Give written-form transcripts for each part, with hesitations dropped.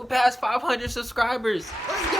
we're past 500 subscribers. Let's go!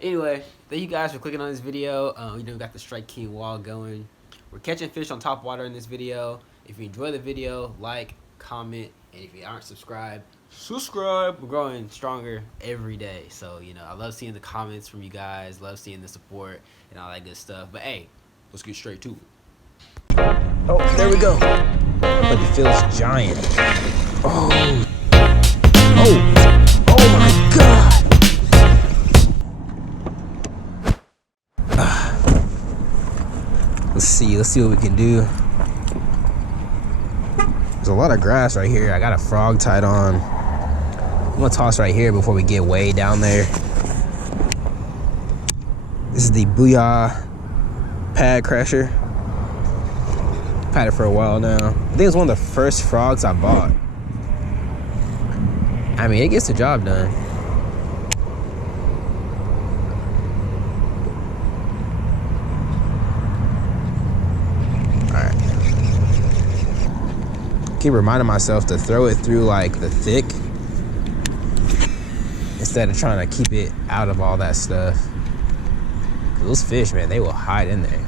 Anyway, thank you guys for clicking on this video. We got the Strike King wall going. We're catching fish on Topwater in this video. If you enjoy the video, like, comment, and if you aren't subscribed, subscribe. We're growing stronger every day. So, I love seeing the comments from you guys, love seeing the support and all that good stuff. But hey, let's get straight to it. Oh, there we go. But he feels giant. Oh. Oh. Oh my God. Let's see what we can do. There's a lot of grass right here. I got a frog tied on. I'm gonna toss right here before we get way down there. This is the Booyah Pad Crasher. I've had it for a while now. I think it's one of the first frogs I bought. I mean, it gets the job done. Alright. Keep reminding myself to throw it through like the thick instead of trying to keep it out of all that stuff. 'Cause those fish, man, they will hide in there.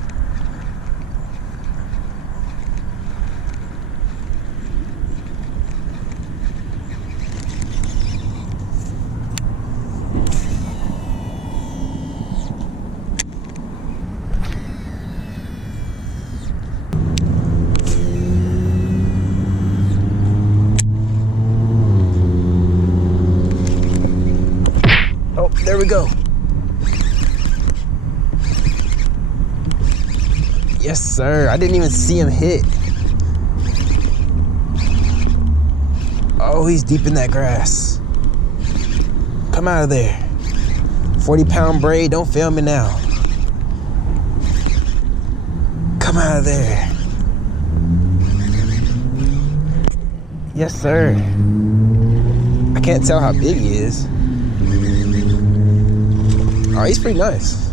Oh, there we go. Yes, sir. I didn't even see him hit. Oh, he's deep in that grass. Come out of there. 40-pound braid, don't fail me now. Come out of there. Yes, sir. I can't tell how big he is. Oh, he's pretty nice.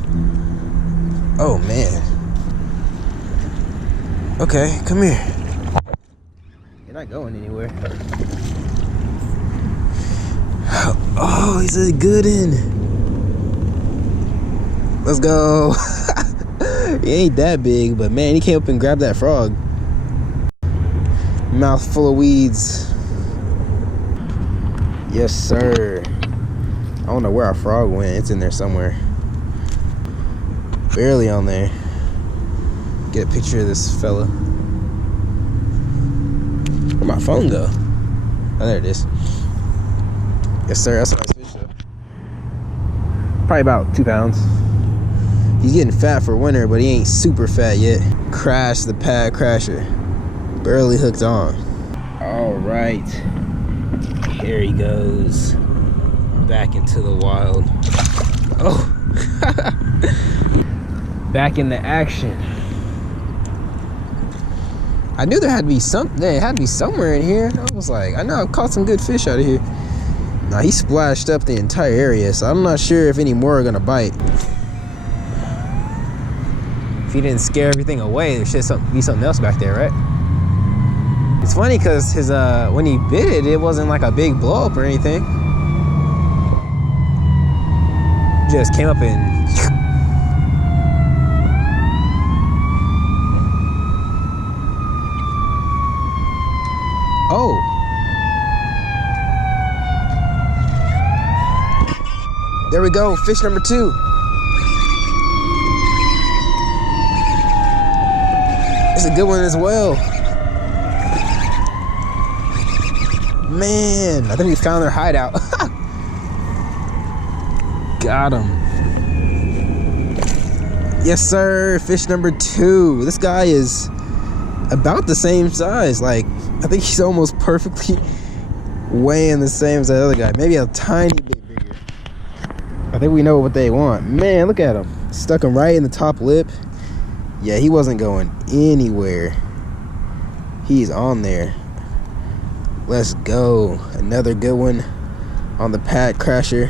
Oh, man. Okay, come here. You're not going anywhere. Oh, he's a good one. Let's go. He ain't that big, but man, he came up and grabbed that frog. Mouth full of weeds. Yes, sir. I don't know where our frog went. It's in there somewhere. Barely on there. Get a picture of this fella. Where'd my phone go? Oh, there it is. Yes, sir. That's a nice fish, though. Probably about 2 pounds. He's getting fat for winter, but he ain't super fat yet. Crash the Pad Crasher. Barely hooked on. All right. Here he goes. Back into the wild. Oh. Back into action. I knew there had to be something. It had to be somewhere in here. I was like, I know I've caught some good fish out of here. Now he splashed up the entire area, so I'm not sure if any more are gonna bite. If he didn't scare everything away, there should be something else back there, right? It's funny because his when he bit it wasn't like a big blow up or anything. Just came up and oh. There we go, fish number 2. It's a good one as well. Man, I think we found their hideout. Got him. Yes, sir. Fish number 2. This guy is about the same size. Like, I think he's almost perfectly weighing the same as that other guy. Maybe a tiny bit bigger. I think we know what they want. Man, look at him. Stuck him right in the top lip. Yeah, he wasn't going anywhere. He's on there. Let's go. Another good one on the Pad Crasher.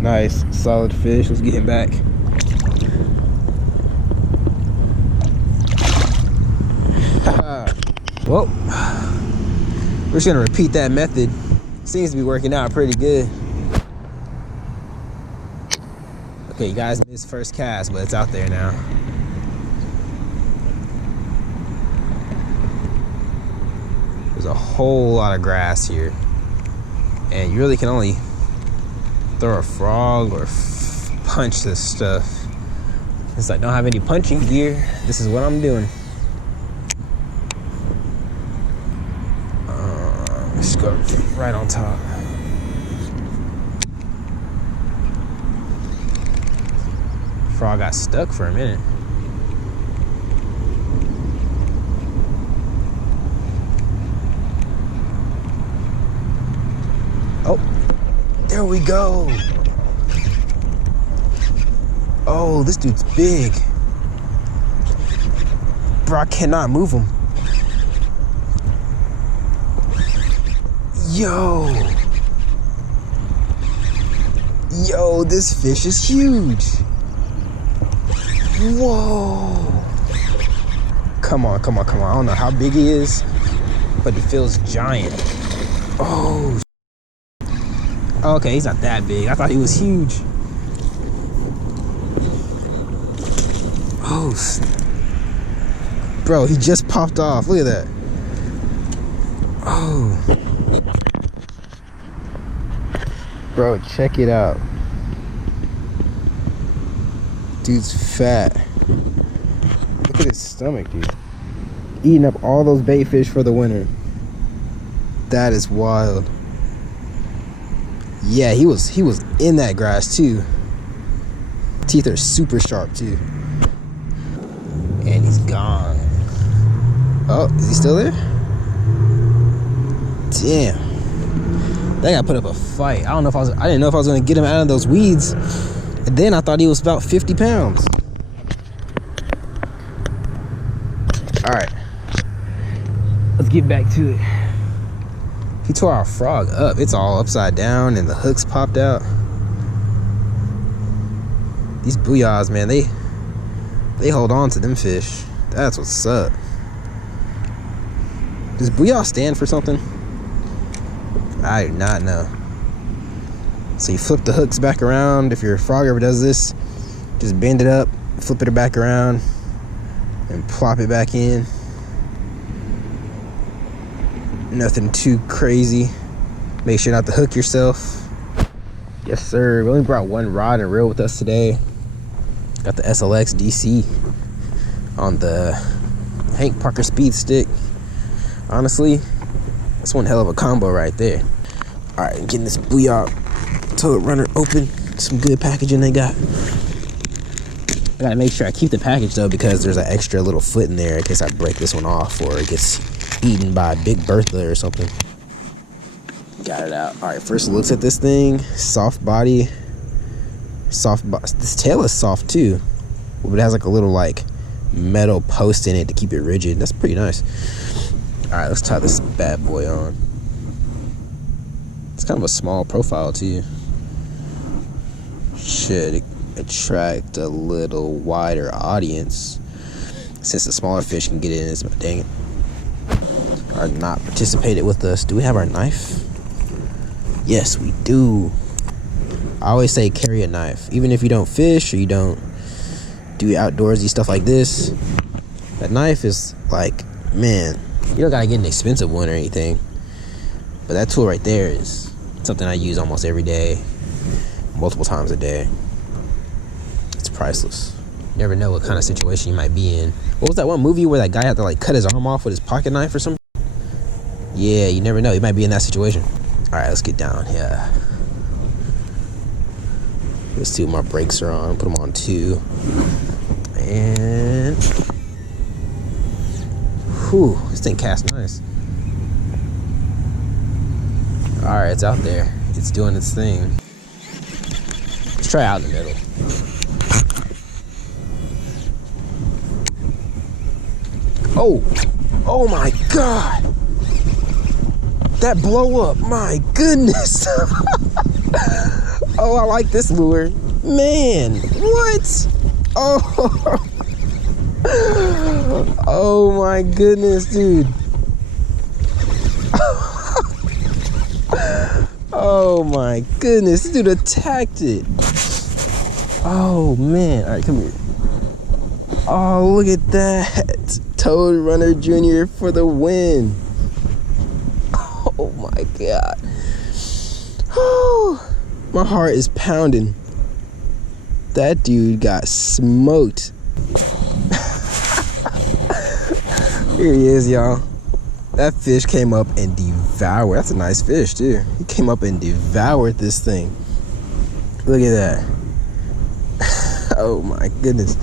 Nice, solid fish. Let's get him back. Well, we're just gonna repeat that method Seems to be working out pretty good. Okay, you guys missed first cast, but it's out there now. There's a whole lot of grass here. And you really can only throw a frog or punch this stuff. Since I don't have any punching gear, this is what I'm doing. Let's go right on top. Frog got stuck for a minute. Oh, there we go. Oh, this dude's big. Bro, I cannot move him. Yo. Yo, this fish is huge. Whoa. Come on, come on, come on. I don't know how big he is, but he feels giant. Oh. Okay, he's not that big. I thought he was huge. Oh. Bro, he just popped off. Look at that. Oh. Bro, check it out. Dude's fat. Look at his stomach, dude. Eating up all those bait fish for the winter. That is wild. Yeah, he was in that grass too. Teeth are super sharp too. And he's gone. Oh, is he still there? Damn. That guy put up a fight. I didn't know if I was gonna get him out of those weeds. And then I thought he was about 50 pounds. All right, let's get back to it. He tore our frog up. It's all upside down and the hooks popped out. These booyahs, man, they hold on to them fish. That's what's up. Does booyah stand for something? I do not know. So you flip the hooks back around. If your frog ever does this, just bend it up, flip it back around, and plop it back in. Nothing too crazy. Make sure not to hook yourself. Yes, sir. We only brought one rod and reel with us today. Got the SLX DC on the Hank Parker Speed Stick. Honestly, that's one hell of a combo right there. All right, getting this Booyah tote runner open. Some good packaging they got. I gotta make sure I keep the package though, because there's an extra little foot in there in case I break this one off or it gets eaten by a Big Bertha or something. Got it out. All right, first looks at this thing. Soft body. This tail is soft too, but it has like a little like metal post in it to keep it rigid. That's pretty nice. All right, let's tie this bad boy on. It's kind of a small profile too. Should attract a little wider audience since the smaller fish can get in. Dang it. Are not participated with us. Do we have our knife? Yes, we do. I always say carry a knife. Even if you don't fish or you don't do outdoorsy stuff like this, that knife is like, man, you don't gotta get an expensive one or anything, but that tool right there is something I use almost every day, multiple times a day. It's priceless. You never know what kind of situation you might be in. What was that one movie where that guy had to like cut his arm off with his pocket knife or something? Yeah, you never know. You might be in that situation. All right, let's get down here. Let's see what my brakes are on. Put them on 2. And whew, this thing casts nice. All right, it's out there. It's doing its thing. Let's try out in the middle. Oh my God. That blow up, my goodness. Oh, I like this lure. Man, what? Oh, oh my goodness, dude. Oh my goodness, this dude attacked it. Oh man, all right, come here. Oh, look at that. Toad Runner Jr. for the win. Oh my God. Oh, my heart is pounding. That dude got smoked. Here he is, y'all. That fish came up and devoured. That's a nice fish, too. He came up and devoured this thing. Look at that. Oh, my goodness.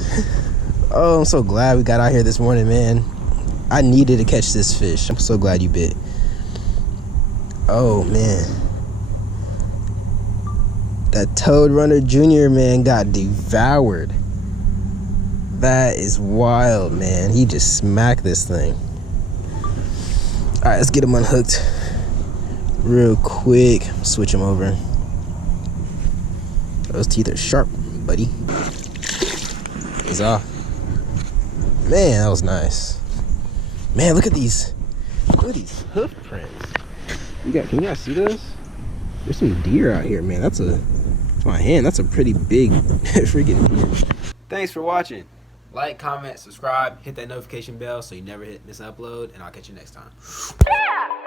Oh, I'm so glad we got out here this morning, man. I needed to catch this fish. I'm so glad you bit. Oh, man. That Toad Runner Jr., man, got devoured. That is wild, man. He just smacked this thing. All right, let's get him unhooked real quick. Switch him over. Those teeth are sharp, buddy. He's off. Man, that was nice. Man, look at these. Look at these hoof prints. Can you guys see those? There's some deer out here, man. That's my hand. That's a pretty big freaking deer. Thanks for watching. Like, comment, subscribe, hit that notification bell so you never miss an upload, and I'll catch you next time. Yeah!